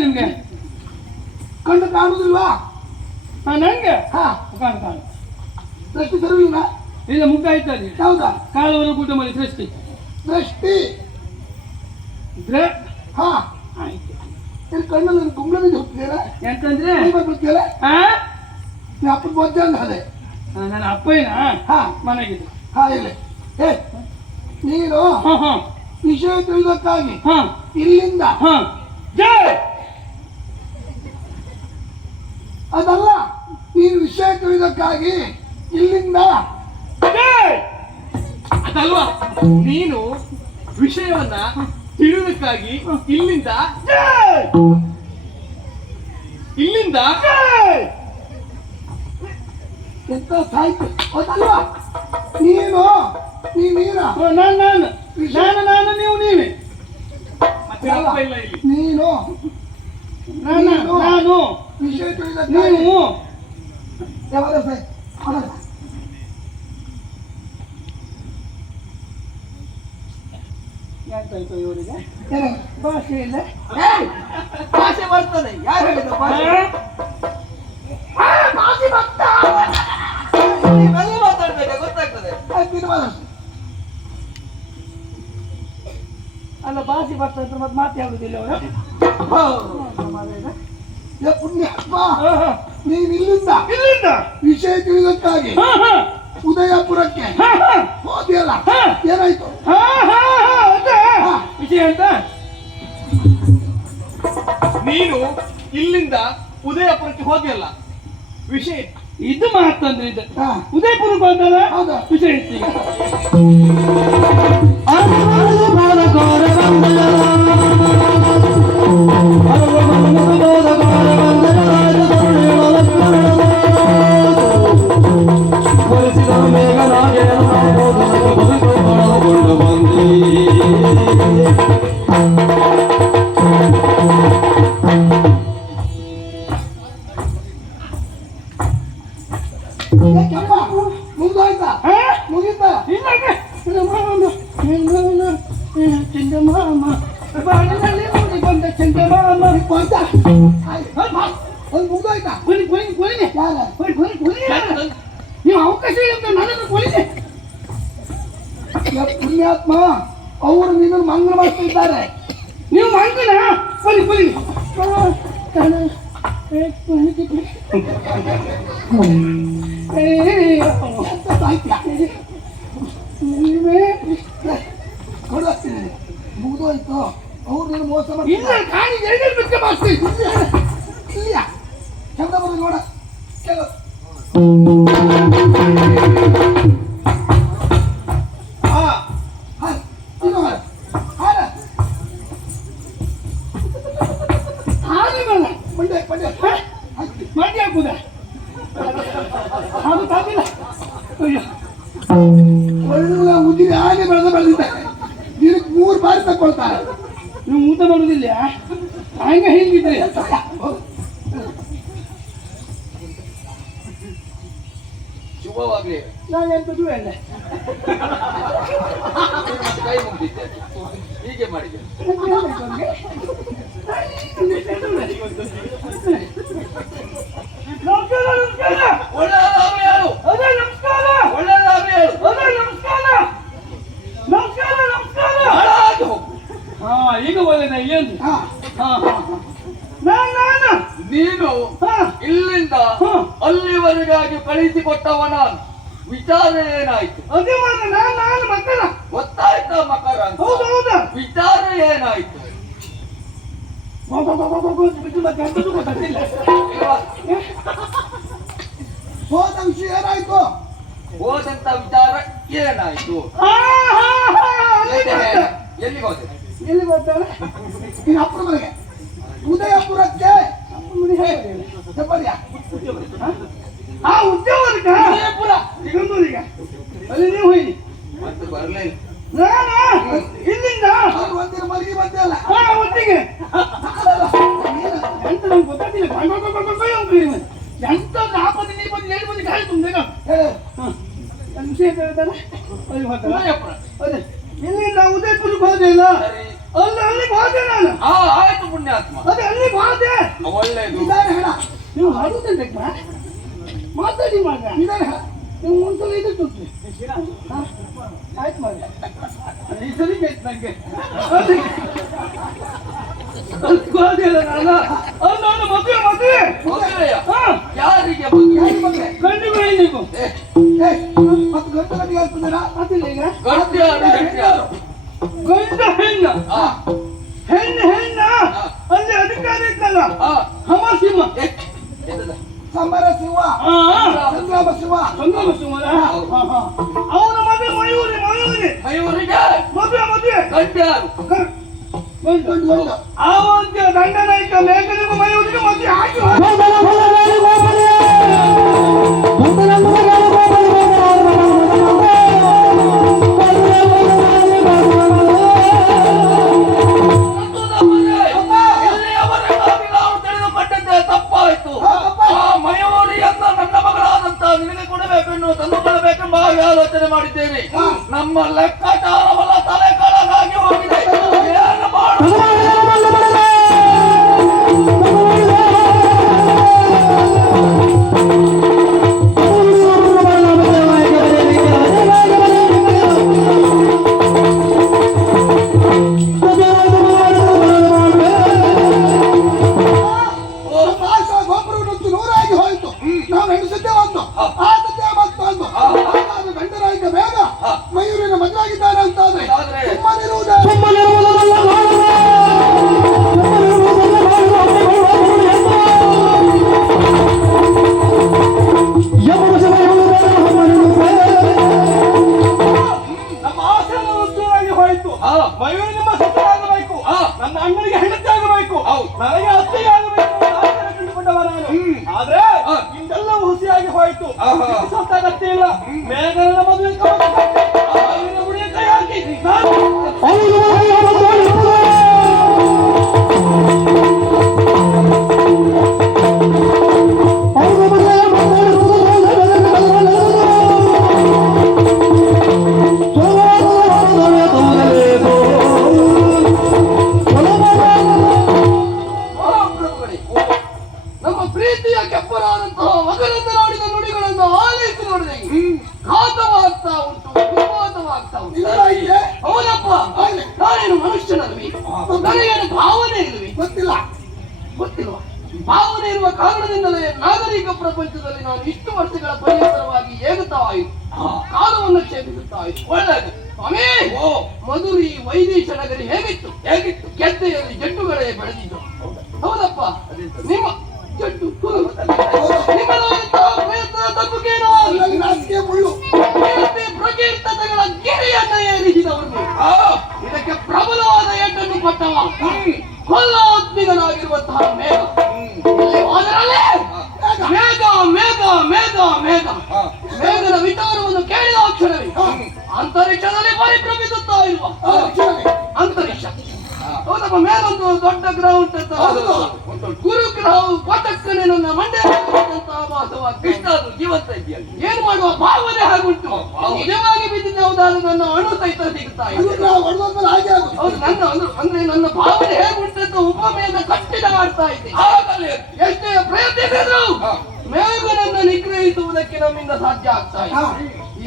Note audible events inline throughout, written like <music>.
ನಿಮ್ಗೆ? ಕಂಡು ಕಾಣುದಿಲ್ವಾ? ನಾನು ನಂಗೆ? ಹಾ. ಕಾಣು ಕಾಣು. ದೃಷ್ಟಿ ತರುವಿಲ್ಲ ಇಲ್ಲ ಮುಖ ಅಲ್ಲಿ ಹೌದಾ? ಕಾಲವನ್ನು ಕೂಟ ಮಾಡಿ ಸೃಷ್ಟಿ. ದೃಷ್ಟಿ ದ್ರ ಹಾ. ಆಯ್ತು. ಇಲ್ಲಿ ಕಣ್ಣಲ್ಲಿ ಬಿದ್ದು ಹೋಗ್ತೀರಾ ಯಾಕಂದ್ರೆ? ಮೈ ಹಾ? ಆ ನೀ ಅಪ್ಪನ ಬೊಜ್ಜ ಅಂತ ಅದೇ ನನ್ನ ಅಪ್ಪಯ್ಯನ? ಹಾ. ಮನೆಗಿದ್ದು. ಹಾ ಇಲ್ಲಿ ಏ ನೀನು ವಿಷಯ ತಿಳಿದಕ್ಕಾಗಿ ಹಾ. ಇಲ್ಲಿಂದ ಹಾ. ಜೈ! ಅದಲ್ಲ ನೀನು ವಿಷಯ ತಿಳಿದಕ್ಕಾಗಿ ಇಲ್ಲಿಂದ ಅದಲ್ವ ಅದಲ್ವಾ? ನೀನು ವಿಷಯವನ್ನ ತಿಳಿಯೋದಕ್ಕಾಗಿ ಇಲ್ಲಿಂದ ಇಲ್ಲಿಂದ ಎಂತ ಸಾಯ್ತು? ಅದಲ್ವಾ ನೀನು ನೀ ನೀನ ನಾನು. ನಾನು ನಾನು ನಾನು ನೀವು ನೀವೇ. ಮತ್ತೆ ಅಪ್ಪ ಇಲ್ಲ ಇಲ್ಲಿ. ನೀನು ನಾನು. ನಾನು. ವಿಷಯ ನೀವು ಯಾವಾಗ ಇವರಿಗೆ? ಭಾಷೆ ಇಲ್ಲ! ಭಾಷೆ ಬರ್ತದೆ. ಯಾರು ಹೇಳಿದ ಭಾಷೆ? ಮಾತಾಡ್ಬೇಕು ಗೊತ್ತಾಗ್ತದೆ. ಅಲ್ಲ ಭಾಷೆ ಬರ್ತದೆ ಮತ್ತೆ ಮಾತಾಡುದಿಲ್ಲ ಅವರು. ಪುಣ್ಯಾತ್ಮ. ನೀನು ಇಲ್ಲಿಂದ ಇಲ್ಲಿಂದ ವಿಷಯ ಹಾ. ಉದಯಪುರಕ್ಕೆ. ಹೋದಿಯಲ್ಲ. ಏನಾಯ್ತು. ವಿಷಯ ಅಂತ ನೀನು ಇಲ್ಲಿಂದ ಉದಯಪುರಕ್ಕೆ ಹೋದಿಯಲ್ಲ ವಿಷಯ ಇದು ಮಾತಂದ್ರೆ ಇದು. ಉದಯಪುರಕ್ಕೆ ಹೋದಲ್ಲ ಹೌದಾ? ವಿಷಯ ಇತ್ತು <laughs> ಅಂತ ಕೊಲಿನೆ ಏ ಪುಣ್ಯಾತ್ಮ, ಅವರು ನಿನ್ನ ಮಂಗಳ ಮಾಡ್ತಿದ್ದಾರೆ ನೀವು ಮಂಗನ? ಕೊಲಿ ಕೊಲಿ ಅವ್ರು ಮೋಸ ಇಲ್ಲ ಮಾಡ್ತಿದ್ದಾರೆ ಕಾಣಿ ಮಾಡ್ತೀವಿ ಇಲ್ಲ. ಚಂದ ಬಂದು ನೋಡ. ಕೆಲವು ಒಳ್ಳೆ ಉದ್ದಿನ ಆನೆ ಬೆಳೆದು ಬೆಳೆದಿದ್ದಾರೆ ದಿನಕ್ಕೆ ಮೂರು ಬಾರಿ ತಗೊಳ್ತಾರೆ ನೀವು ಊಟ ಮಾಡುದಿಲ್ಲ ಹಂಗೆ ಹಿಂಗಿದ್ರೆ ಅದೇ ನಮಸ್ಕಾರ ನಮಸ್ಕಾರ ನಮಸ್ಕಾರ ಹಾಳಾಗಿ ಹೀಗೆ ಹಾ ಈಗ ಒಳ್ಳೆದ ಏನು ಹಾ ಹಾ ಹಾ ನಾನು ಇಲ್ಲಿಂದ. ಅಲ್ಲಿವರೆಗಾಗಿ ಕಳಿಸಿಕೊಟ್ಟವ ನಾನು ವಿಚಾರ ಏನಾಯ್ತು ಗೊತ್ತಾಯ್ತ ಮಕರ ಹೌದು ಹೌದಾ ವಿಚಾರ ಏನಾಯ್ತು ಹೋದ ವಿಷಯ ಏನಾಯ್ತು ಹೋದಂತ ವಿಚಾರ ಏನಾಯ್ತು? ಎಲ್ಲಿಗೆ ಹೋದೆ ಎಲ್ಲಿ ಬರ್ತಾನೆ ನೀನು ಅಪ್ಪನ ಮನೆಗೆ ಉದಯಪುರಕ್ಕೆ ಆ ಉದ್ಯೋಗಕ್ಕ ಉದಯಪುರ ಸಿಗಂದೂರಿಗೆ ಅಲ್ಲಿ ನೀವು ಹೋಗಿ. ಮತ್ತೆ ಬರ್ಲೇ ಇಲ್ಲ. ನಾನು ಇಲ್ಲಿಂದ. ಅವ್ರು ಒಂದಿನ ಮಲಗಿ ಬಂದಲ್ಲ ಹಾ ಒಟ್ಟಿಗೆ. ಎಂತ ನಂಗೆ ಗೊತ್ತಾಗ್ತಿಲ್ಲ. ಇವ್ನು. ಎಂತ ನಾಲ್ಕು ನೀರು ಬಂದು ಏಳು ಬಂದು ಗಾಳಿ ತುಂಬೇಗ ಅಲ್ಲಿ ಇಲ್ಲಿಂದ ಉದಯಪುರಕ್ಕೆ ಹೋದೆ ಇಲ್ಲ ಸರಿ. ಅಲ್ಲಿ ಅಲ್ಲಿಗೆ ಹೋದೆ ನಾನು ಹಾ ಆಯ್ತು ಪುಣ್ಯಾತ್ಮ ಅದೇ ಅಲ್ಲಿ ಹೋದೆ ಒಳ್ಳೇದು. ನಿಧಾನ ಹೇಳ. ನೀವು ಮಾಡುತ್ತಂತೆ ಮಾತಾಡಿ ಮಗ ಇದಾರೆ ಹೇಳ. ನೀವು ಒಂದ್ಸಲ ಇದು ತುಟ್ಟಿ ಆಯ್ತು ಮಾಡಿ ಈ ಸರಿ ಬೇಕು ನಂಗೆ. ಯಾರಿಗೆ ಬೇಡಿ ನೀವು ಮತ್ತೆ ಗಂಟು ಹೇಳ್ತಿದ್ದೀರಾ ಅದಿಲ್ಲ ಈಗ. ಗಟ್ಯಾರು ಹೆಣ್ಣ. ಹೆಣ್ಣು ಹೆಣ್ಣ. ಅಲ್ಲಿ ಅಧಿಕಾರಿ ಇದ್ದಲ್ಲ ಹಾ ಹಮ ಸಿಂಹ? ಸಮರ ಶಿವ ಹಾ ಸಂಗ್ರಾಮ ಸಿಂಹ. ಸಂಗ್ರಾಮ ಸಿಂಹ ಅವನ ಮದುವೆ ಮಯೂರಿ ಮಯೂರಿ ಮಯೂರಿಗೆ. ಮದುವೆ ಮದುವೆ. ಆವಂತ ದಂಡನಾಯಕ ಮೇಘನಿಗೂ ಮಯೂರಿಗೂ ಮದುವೆ ಆಗಿ Oh, <laughs> oh. ಇಷ್ಟು ವರ್ಷಗಳ ಪರಿಸರವಾಗಿ ಏಗುತ್ತಾ ಇತ್ತು ಕಾಲವನ್ನು ಛೇದಿಸುತ್ತಾ ಇತ್ತು ಒಳ್ಳೆಯದು. ಸ್ವಾಮಿ ಓ. ಮಧುರಿ ವೈದೇಶ ನಗರಿ ಹೇಗಿತ್ತು? ಹೇಗಿತ್ತು? ಗೆದ್ದೆಯಲ್ಲಿ ಜಡ್ಡುಗಳೇ ಬೆಳೆದಿದ್ದು. ಹೌದಪ್ಪ. ನಿಮ್ಮ ಜಡ್ಡು ಪ್ರಕೀರ್ತತೆಗಳ ಗಿರಿಯನ್ನ. ಇದಕ್ಕೆ ಪ್ರಬಲವಾದ ಎಂಟನ್ನು ಕೊಟ್ಟವ. ಕೊಲ್ಲಾತ್ಮಿಗನಾಗಿರುವಂತಹ ದೊಡ್ಡ ಗ್ರೌಂಡ್ ಅಂತ ಗುರು ಗ್ರಹವು ಪಟಕ್ಕನೆ ನನ್ನ ಮಂಡ್ಯ ಕೃಷ್ಣ ಅದು ಜೀವಂತ ಇದೆಯಲ್ಲ ಏನ್ ಮಾಡುವ? ಭಾವನೆ ಹಾಗುಂಟು. ನಿಜವಾಗಿ ಬಿದ್ದಿದ್ದ ಹೌದಾದ್ರೆ ನನ್ನ ಅಣು ಸಹಿತ ಸಿಗುತ್ತಾ ಇದೆ. ಹೌದು ನನ್ನ ಅಂದ್ರೆ- ನನ್ನ ಭಾವನೆ ಹೇಗುಂಟಂತ ಉಪಮೆಯನ್ನು ಕಟ್ಟಿದ ಮಾಡ್ತಾ ಇದ್ದೆ ಎಷ್ಟೇ ಪ್ರಯತ್ನಿಸಿದ್ರು ಮೇಘನನ್ನ ನಿಗ್ರಹಿಸುವುದಕ್ಕೆ ನಮ್ಮಿಂದ ಸಾಧ್ಯ ಆಗ್ತಾ ಇದೆ.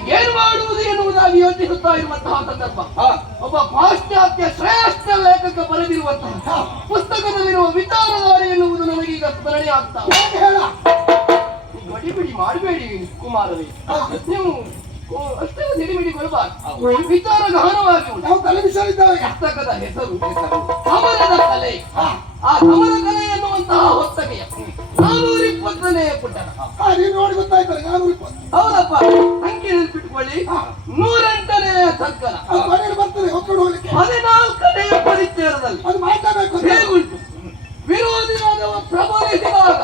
ಏನು ಮಾಡುವುದು ಎನ್ನುವುದಾಗಿ ಯೋಚಿಸುತ್ತಾ ಇರುವಂತಹ ಸಂದರ್ಭ. ಒಬ್ಬ ಪಾಶ್ಚಾತ್ಯ ಶ್ರೇಷ್ಠ ಲೇಖಕ ಬರೆದಿರುವಂತಹ ಪುಸ್ತಕದಲ್ಲಿರುವ ವಿಚಾರಧಾರೆ ಎನ್ನುವುದು ನನಗೀಗ ಸ್ಮರಣೆ ಆಗ್ತಾ ಹೇಳ? ಗಡಿಬಿಡಿ ಮಾಡಬೇಡಿ ಕುಮಾರವೇ ನೀವು ಓ, ನಿಡಿಮಿಡಿ ಕೊಡಬಾರ್ದು. ವಿಚಾರ ಗಹನವಾಗಿ ನಾವು ತಲೆ ವಿಚಾರಿದ್ದಾವೆ ಪುಸ್ತಕದ ಹೆಸರು ಸಮರದ ಕಲೆ. ಆ ಸಮರ ಕಲೆ ಎನ್ನುವಂತಹ ಹೊತ್ತಗೆಯ ನಾನೂರ ಇಪ್ಪತ್ತನೇ ಪುಟ ನೀವು ನೋಡಿ ಗೊತ್ತಾಯ್ತಲ್ಲ ನಾನೂರ ಇಪ್ಪತ್ತು ಹೌದಪ್ಪ. ಸಂಖ್ಯೆ ನೆನಪಿಟ್ಕೊಳ್ಳಿ ನೂರೆಂಟನೇ ಅದು ಕೊನೆಗೆ ಬರ್ತದೆ ಒಕ್ಕಡು ಹೋಗ್ಲಿಕ್ಕೆ. ಹದಿನಾಲ್ಕನೇ ಪರಿಚಯದಲ್ಲಿ. ಅದು. ಹೇಗುಂಟು? ವಿರೋಧಿಯಾದವ ಪ್ರಬಲಿಸಿದಾಗ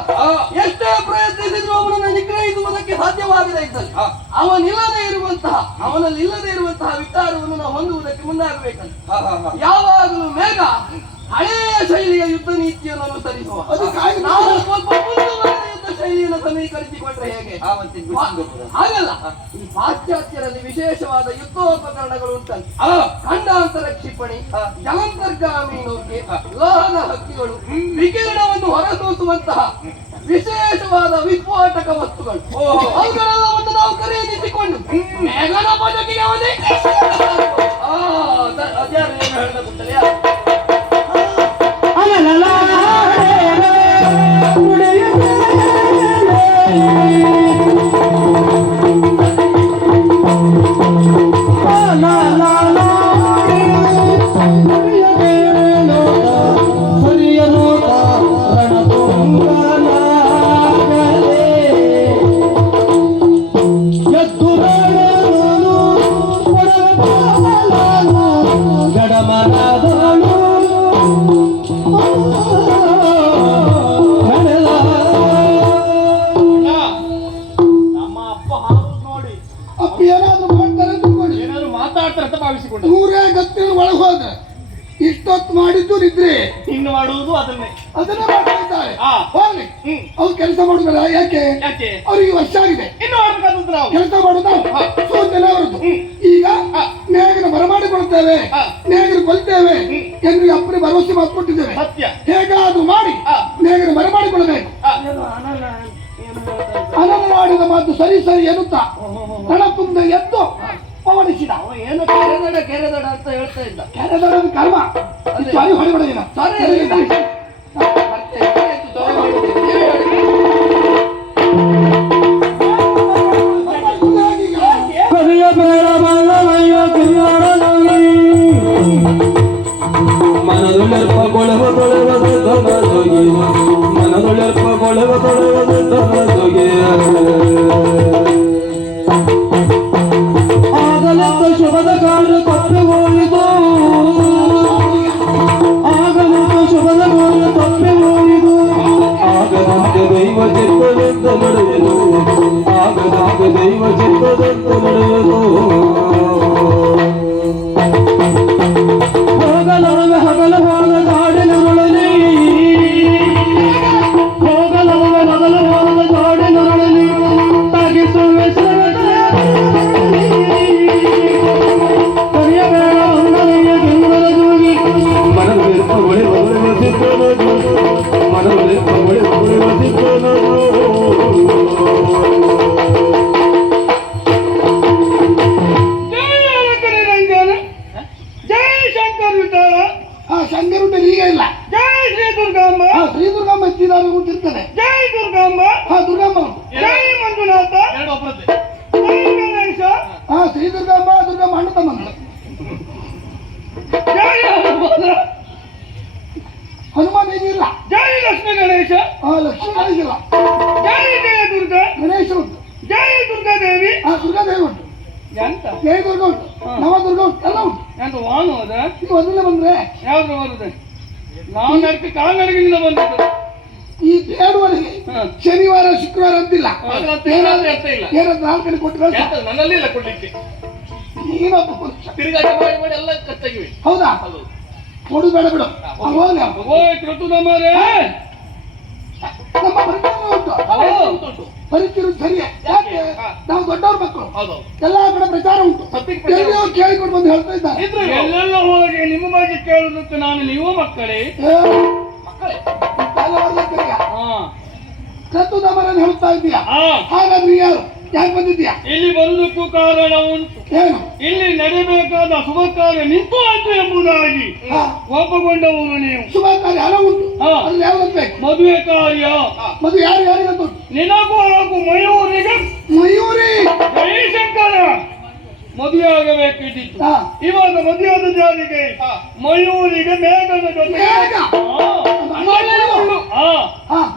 ಎಷ್ಟೇ ಪ್ರಯತ್ನಿಸಿದ್ರು ಅವನನ್ನು ನಿಗ್ರಹಿಸುವುದಕ್ಕೆ ಸಾಧ್ಯವಾಗದೇ ಇದ್ದಲ್ಲಿ. ಅವನಿಲ್ಲದೆ ಇರುವಂತಹ ಅವನಲ್ಲಿ ಇಲ್ಲದೆ ಇರುವಂತಹ ವಿಚಾರವನ್ನು ನಾವು ಹೊಂದುವುದಕ್ಕೆ ಮುಂದಾಗಬೇಕಂತ. ಯಾವಾಗಲೂ ಮೇಘ ಹಳೆಯ ಶೈಲಿಯ ಯುದ್ಧ ನೀತಿಯನ್ನು ಅನುಸರಿಸುವ ನಾವು ಸ್ವಲ್ಪ ಸಮೀಕರಿಸಿಕೊಂಡ್ರೆ ಹೇಗೆ? ಹಾಗಲ್ಲ. ಈ ಪಾಶ್ಚಾತ್ಯರಲ್ಲಿ ವಿಶೇಷವಾದ ಯುದ್ಧೋಪಕರಣಗಳು ಉಂಟಂತೆ. ಖಂಡಾಂತರ ಕ್ಷಿಪಣಿ ಜಲಂತರ್ಗಾಮಿ ನೌಕೆ ಲೋಹದ ಹಕ್ಕಿಗಳು ವಿಕಿರಣವನ್ನು ಹೊರಸೂಸುವಂತಹ ವಿಶೇಷವಾದ ವಿಸ್ಫೋಟಕ ವಸ್ತುಗಳು. ಅವುಗಳೆಲ್ಲವನ್ನು ನಾವು ಖರೀದಿಸಿಕೊಂಡು ಮೇಘನ ಬದುಕಿಗೆ ಅದ- ಅದ್ಯಾರು ಏನು ಹೇಳ್ದ ಗೊತ್ತಲ್ಲ ನ್ಯಾಯನ ಕೊಲ್ತೇವೆ. ಎಂದು ಅಪ್ಪನಿಗೆ ಭರವಸೆ ಮಾತು ಕೊಟ್ಟಿದ್ದೇವೆ ತೊಳೆವದು ತೊಗದೊಗೆ ಮನದೊಳರ್ಪ ಕೊಳವ ತೊಳೆವದು ತೊಗದೊಗೆ ಆಗಲೆಂತ ಶುಭದ ಕಾರ್ಯ ತಪ್ಪಿ ಹೋಯಿತು ಆಗಲೆಂತ ಶುಭದ ಕಾರ್ಯ ತಪ್ಪಿ ಹೋಯಿತು ಆಗದಂತೆ ದೈವ ಚಿತ್ತದಂತ ನಡೆಯಲು ಆಗದಾಗ ದೈವ ಚಿತ್ತದಂತ ನಡೆಯಲು ಎಂತ ಜಯ ದುರ್ಗ ಉಂಟು ನವದುರ್ಗ ಉಂಟು ಎಲ್ಲ ಉಂಟು. ಎಂತ ವಾನು ಅದ. ನೀವು ಮೊದಲೇ ಬಂದ್ರೆ? ಯಾವ್ದು ಬರುದು ನಾವು ನಡ್ಕ ಕಾಲ್ನಡಗಿನಿಂದ ಬಂದದ್ದು. ಈ ಬೇಡವರಿಗೆ ಶನಿವಾರ ಶುಕ್ರವಾರ ಅಂತಿಲ್ಲ. ಏನಾದ್ರೂ ಅರ್ಥ ಇಲ್ಲ. ಏನಾದ್ರು ಕೊಟ್ಟು ಕಳ್ಸ. ನನ್ನಲ್ಲಿ ಇಲ್ಲ ಕೊಡ್ಲಿಕ್ಕೆ. ನೀನೊಬ್ಬ ಪುರುಷ. ತಿರುಗಾಟ ಮಾಡಿ ಮಾಡಿ ಎಲ್ಲ ಖರ್ಚಾಗಿವೆ ಹೌದಾ? ಕೊಡು ಬೇಡ ಬಿಡು. ಹೋಗ್ಲಿ. ಓ ನಮ್ಮ ಪರಿಚಯ ಉಂಟು. ಹೌದು ಪರಿಚಯ ಸರಿಯೇ? ಯಾಕೆ? ನಾವು ದೊಡ್ಡವ್ರ ಮಕ್ಕಳು. ಎಲ್ಲ ಕಡೆ ಪ್ರಚಾರ ಉಂಟು. ಕೇಳಿಕೊಂಡು ಬಂದು ಹೇಳ್ತಾ ಇದ್ದಾರೆ. ಎಲ್ಲೆಲ್ಲ ಹೋಗಿ ನಿಮ್ಮ ಬಗ್ಗೆ ಕೇಳುದಕ್ಕೆ ನಾನು ನೀವು ಮಕ್ಕಳೇ? ಮಕ್ಕಳೆ? ಕಾಲ ಬರ್ಲಿಕ್ಕಿಲ್ಲ. ಹಾ. ಕತ್ತು ದಮರನ್ನು ಹೇಳ್ತಾ ಇದ್ದೀಯಾ? ಹಾಗಾದ್ರೆ ಯಾರು? ಯಾಕೆ ಬಂದಿದ್ಯಾ ಇಲ್ಲಿ ಬಂದಕ್ಕೂ ಕಾರಣ ಉಂಟು. ಏನು? ಇಲ್ಲಿ ನಡೆಯಬೇಕಾದ ಶುಭ ಕಾರ್ಯ ನಿಂತು ಆಯ್ತು ಎಂಬುದಾಗಿ. ಕೋಪಗೊಂಡವನು ಕೋಪಗೊಂಡವರು ನೀವು. ಶುಭ ಕಾರ್ಯ ಹಣ ಉಂಟು. ಅಲ್ಲಿ ಮದುವೆ ಕಾರ್ಯ. ಮದುವೆ ಯಾರು ಯಾರಿಗಂತ ನಿನಗೂ ಹಾಗೂ ಮಯೂರಿಗೆ. ಮಯೂರಿ! ಜಯಶಂಕರ ಮದುವೆ ಆಗಬೇಕಿದ್ದಿತ್ತು ಇವಾಗ ಮದುವೆಯಾದ ಜಾರಿಗೆ ಮಯೂರಿಗೆ ಮೇಘದ ಜೊತೆ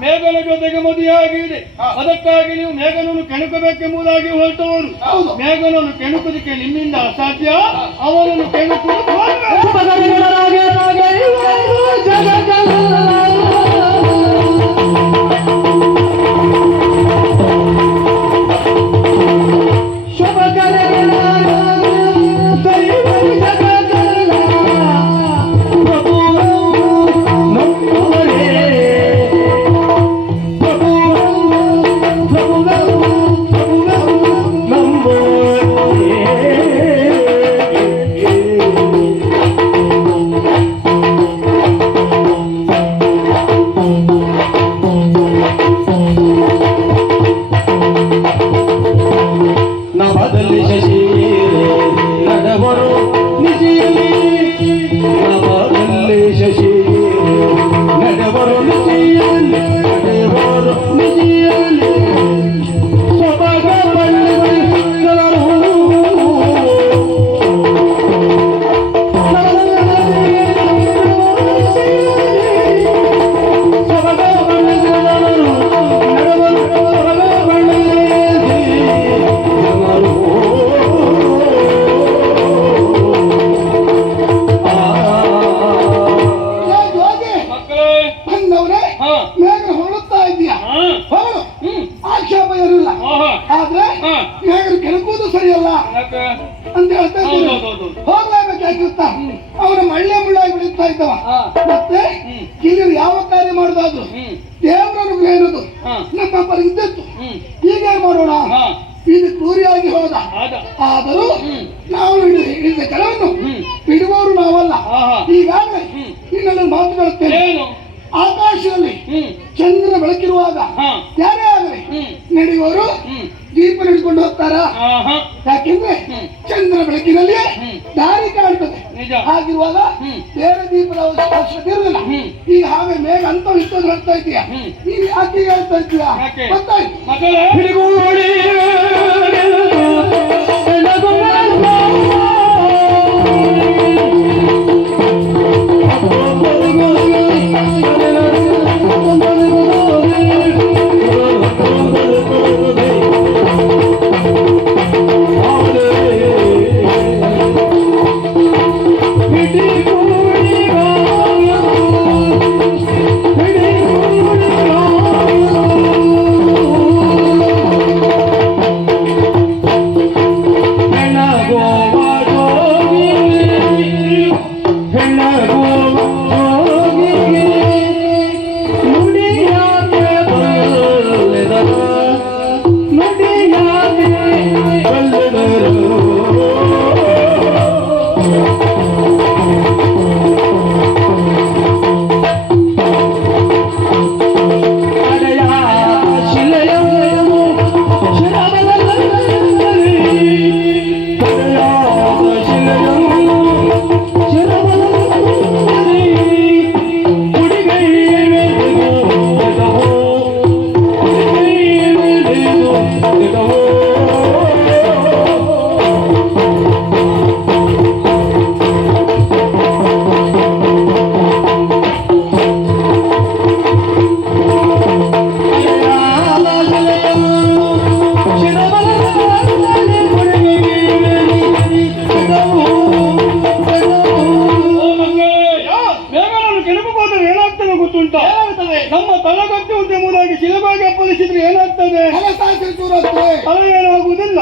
ಮೇಘನ ಜೊತೆಗೆ ಮದುವೆಯಾಗಿದೆ. ಅದಕ್ಕಾಗಿ ನೀವು ಮೇಘನನ್ನು ಕೆಣಕಬೇಕೆಂಬುದಾಗಿ ಹೊರಟವರು ಹೌದು. ಮೇಘನನ್ನು ಕೆಣಕುವುದಕ್ಕೆ ನಿಮ್ಮಿಂದ ಅಸಾಧ್ಯ. ಅವನನ್ನು ಕೆಣಕುವುದು ನಡೆಯುವವರು ದೀಪ ಹಿಡ್ಕೊಂಡು ಹೋಗ್ತಾರ? ಯಾಕೆಂದ್ರೆ ಚಂದ್ರ ಬೆಳಕಿನಲ್ಲಿ ದಾರಿ ಕಾಣ್ತದೆ. ಆಗಿರುವಾಗ ಹಾಗಿರುವಾಗ ಬೇರೆ ದೀಪದ ಅವಶ್ಯಕತೆ ಇರಲಿಲ್ಲ. ಈಗ ಹಾಗೆ ಮೇಲೆ ಅಂತ ಇಷ್ಟೊಂದು ಹೇಳ್ತಾ ಇದೀಯ. ನೀನು ಯಾಕೆ ಹೇಳ್ತಾ ಇದೀಯ? ಗೊತ್ತಾಯ್ತು. ತಲೆಗಟ್ಟಿ ಎಂಬುದಾಗಿ ಸಿನಿಮಾಗೆ ಅಪ್ಪಳಿಸಿದ್ರೆ ಏನಾಗ್ತದೆ? ತಲೆ ಆಗ್ತದೆ ಏನಾಗುವುದಿಲ್ಲ.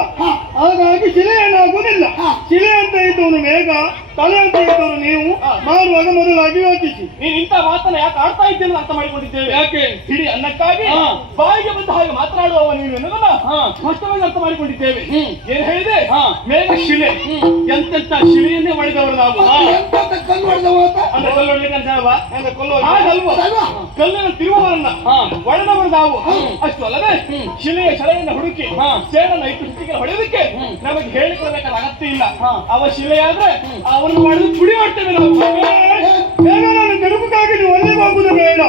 ಹಾಗಾಗಿ ಶಿಲೆ ಏನಾಗುವುದಿಲ್ಲ ಶಿಲೆ ಅಂತ ಇದ್ದವನು ಮೇಘ ತಲೆ ಅಂತ ಇದ್ದವನು ನೀವು ಮಾಡುವಾಗ ಮೊದಲಾಗಿ ಯೋಚಿಸಿ ನೀನು ಇಂಥ ಮಾತನ್ನ ಯಾಕೆ ಆಡ್ತಾ ಇದ್ದೇನೆ ಅರ್ಥ ಮಾಡಿಕೊಂಡಿದ್ದೇವೆ ಯಾಕೆ ಹಿಡಿ ಅನ್ನಕ್ಕಾಗಿ. ಬಾಯಿಗೆ ಬಂದ ಹಾಗೆ ಮಾತನಾಡುವವ ನೀನು ಎನ್ನುವುದನ್ನ. ಸ್ಪಷ್ಟವಾಗಿ ಅರ್ಥ ಮಾಡಿಕೊಂಡಿದ್ದೇವೆ. ಏನ್ ಹೇಳಿದೆ. ಮೇಘ ಶಿಲೆ ಎಂತೆಂತ ಶಿಲೆಯನ್ನೇ ಮಾಡಿದವರು ನಾವು ಅಂದ್ರೆ ಅಂತ ಹೇಳುವ? ಹಾಗಲ್ವ? ಕಲ್ಲಿನ ತಿರುವವರನ್ನ. ಒಡೆದವರು ನಾವು ಅಷ್ಟು ಅಲ್ಲದೆ. ಶಿಲೆಯ ಶಳೆಯನ್ನು ಹುಡುಕಿ ಹಾ. ಸೇಡನ್ನ ಇಟ್ಟು ಹೊಡೆಯೋದಕ್ಕೆ. ನಮಗೆ ಹೇಳಿಕೊಳ್ಬೇಕಾದ ಅಗತ್ಯ ಇಲ್ಲ. ಅವ ಶಿಲೆ ಆದ್ರೆ ಅವನು ಮಾಡಿದ್ರು ಪುಡಿ ಮಾಡ್ತೇವೆ ನಾವು. ಬೇಗ ನಾನು ಕೆಣಕಕ್ಕಾಗಿ ನೀವು ಒಳ್ಳೆ ಹೋಗುದು ಬೇಡ.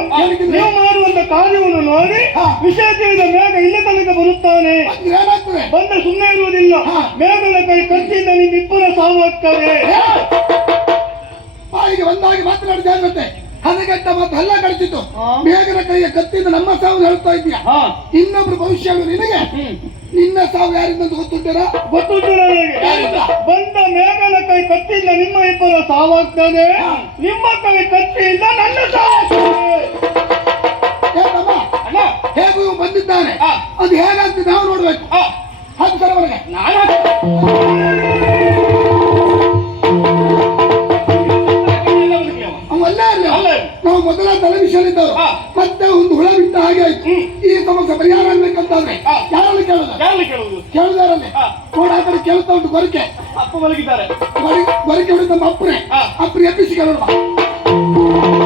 ನೀವು ಮಾಡುವಂತ ಕಾರ್ಯವನ್ನು ನೋಡಿ. ವಿಷಯ ತಿಳಿದ ಮೇಘ ಇಲ್ಲಿ ತನಕ ಬರುತ್ತಾನೆ. ಬಂದ ಸುಮ್ಮನೆ ಇರುವುದಿಲ್ಲ. ಹಾ. ಮೇಘನ ಕೈ ಕತ್ತಿಯಿಂದ ನಿಮ್ಮಿಬ್ಬರ ಸಾವು ಆಗ್ತದೆ. ಬಾಯಿಗೆ ಬಂದಾಗಿ ಮಾತನಾಡಿ ಜಾಗ್ರತೆ ಹದಗೆಟ್ಟ ಮತ್ತು ಹಲ್ಲ ಕಳಿಸಿತು ಮೇಘನ ಬೇಗನ ಕೈಯ ಕತ್ತಿಂದ ನಮ್ಮ ಸಾವು ಹೇಳ್ತಾ ಇದೀಯ ಇನ್ನೊಬ್ರು ಭವಿಷ್ಯ ನಿನಗೆ? ನಿನ್ನ ಸಾವು ಯಾರಿಂದ ಅಂತ ಗೊತ್ತುಂಟೇನಾ? ಗೊತ್ತುಂಟು? ಬಂದ ಮೇಘನ ಕೈ ಕತ್ತಿಯಿಂದ ನಿಮ್ಮ ಇಬ್ಬರ ಸಾವಾಗ್ತದೆ ನಿಮ್ಮ ಕೈ ಕತ್ತಿಯಿಂದ ನನ್ನ ಸಾವು ಹೇಗೂ ಬಂದಿದ್ದಾನೆ? ಅದು ಹೇಗಂತ ನಾವು ನೋಡ್ಬೇಕು. ಹತ್ತು ಅವರಿಗೆ. ನಾನು ಮೊದಲ ತಲೆ ಇದ್ದವರು. ಮತ್ತೆ ಒಂದು ಹುಳ ಬಿಟ್ಟ ಹಾಗೆ ಆಯ್ತು. ಈ ಸಮಸ್ಯೆ ಪರಿಹಾರ ಆಗ್ಬೇಕಂತಾದ್ರೆ. ಯಾರಲ್ಲಿ ಕೇಳಲ್ಲ ಕೇಳುದಾರಲ್ಲಿ. ನೋಡ ಆ ಕಡೆ ಕೇಳ್ತಾ ಉಂಟು ಗೊರಕೆ. ಅಪ್ಪ ಮಲಗಿದ್ದಾರೆ ಗೊರಿ- ಗೊರಕೆ ಹೊಡೆದ ನಮ್ಮ ಅಪ್ಪನೇ. ಅಪ್ಪನ ಎಬ್ಬಿಸಿ ಕೇಳೋಣ